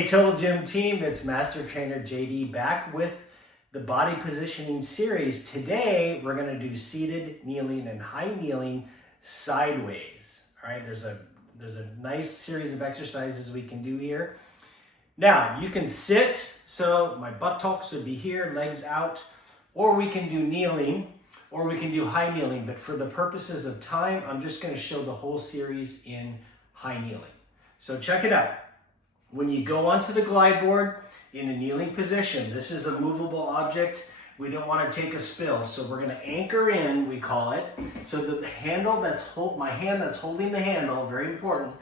Hey Total Gym team, it's Master Trainer JD back with the body positioning series. Today we're going to do seated, kneeling, and high kneeling sideways. All right, there's a nice series of exercises we can do here. Now you can sit, so my buttocks would be here, legs out, or we can do kneeling, or we can do high kneeling. But for the purposes of time, I'm just going to show the whole series in high kneeling. So check it out. When you go onto the glide board in a kneeling position, this is a movable object. We don't want to take a spill, so we're going to anchor in, we call it. So the handle my hand that's holding the handle, very important,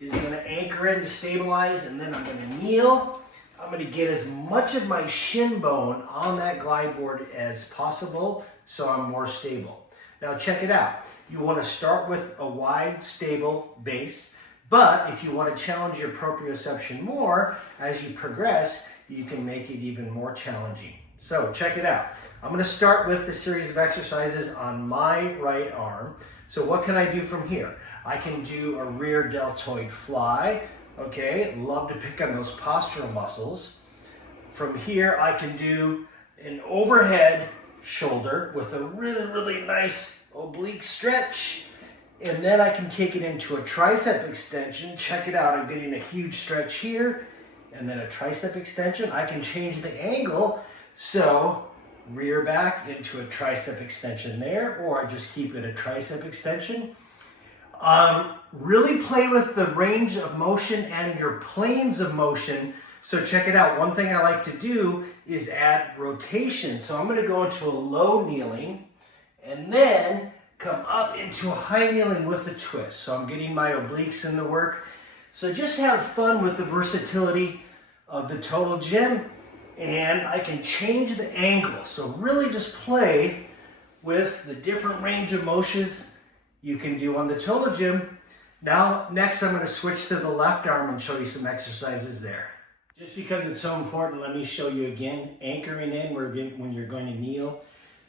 is going to anchor in to stabilize, and then I'm going to kneel. I'm going to get as much of my shin bone on that glide board as possible so I'm more stable. Now check it out. You want to start with a wide, stable base. But if you want to challenge your proprioception more as you progress, you can make it even more challenging. So check it out. I'm going to start with the series of exercises on my right arm. So what can I do from here? I can do a rear deltoid fly. Okay, love to pick on those postural muscles. From here, I can do an overhead shoulder with a really, really nice oblique stretch. And then I can take it into a tricep extension. Check it out, I'm getting a huge stretch here, and then a tricep extension. I can change the angle, so rear back into a tricep extension there, or I just keep it a tricep extension. Really play with the range of motion and your planes of motion. So check it out, one thing I like to do is add rotation. So I'm gonna go into a low kneeling, and then come up into a high kneeling with a twist. So I'm getting my obliques in the work. So just have fun with the versatility of the Total Gym, and I can change the angle. So really just play with the different range of motions you can do on the Total Gym. Now, next I'm going to switch to the left arm and show you some exercises there. Just because it's so important, let me show you again. Anchoring in when you're going to kneel.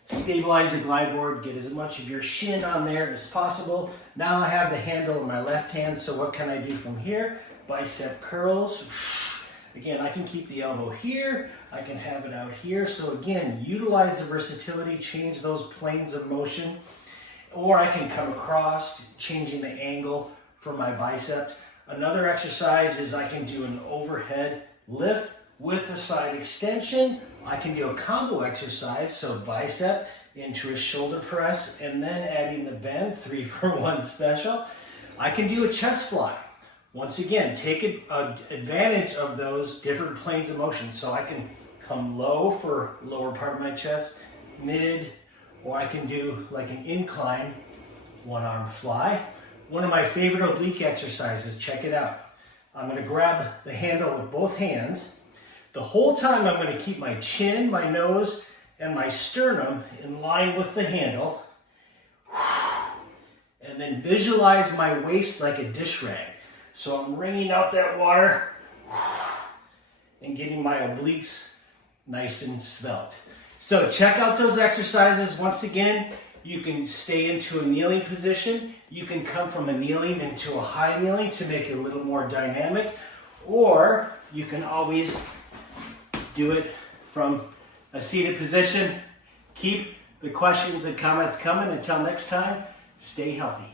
Stabilize the glide board, get as much of your shin on there as possible. Now I have the handle in my left hand, so what can I do from here? Bicep curls. Again, I can keep the elbow here, I can have it out here. So again, utilize the versatility, change those planes of motion, or I can come across, changing the angle for my bicep. Another exercise is I can do an overhead lift with a side extension. I can do a combo exercise, so bicep into a shoulder press, and then adding the bend, 3-for-1 special. I can do a chest fly. Once again, take advantage of those different planes of motion. So I can come low for lower part of my chest, mid, or I can do like an incline one-arm fly. One of my favorite oblique exercises, check it out. I'm going to grab the handle with both hands. The whole time I'm going to keep my chin, my nose, and my sternum in line with the handle. And then visualize my waist like a dish rag. So I'm wringing out that water and getting my obliques nice and svelte. So check out those exercises. Once again, you can stay into a kneeling position. You can come from a kneeling into a high kneeling to make it a little more dynamic. Or you can always do it from a seated position. Keep the questions and comments coming. Until next time, stay healthy.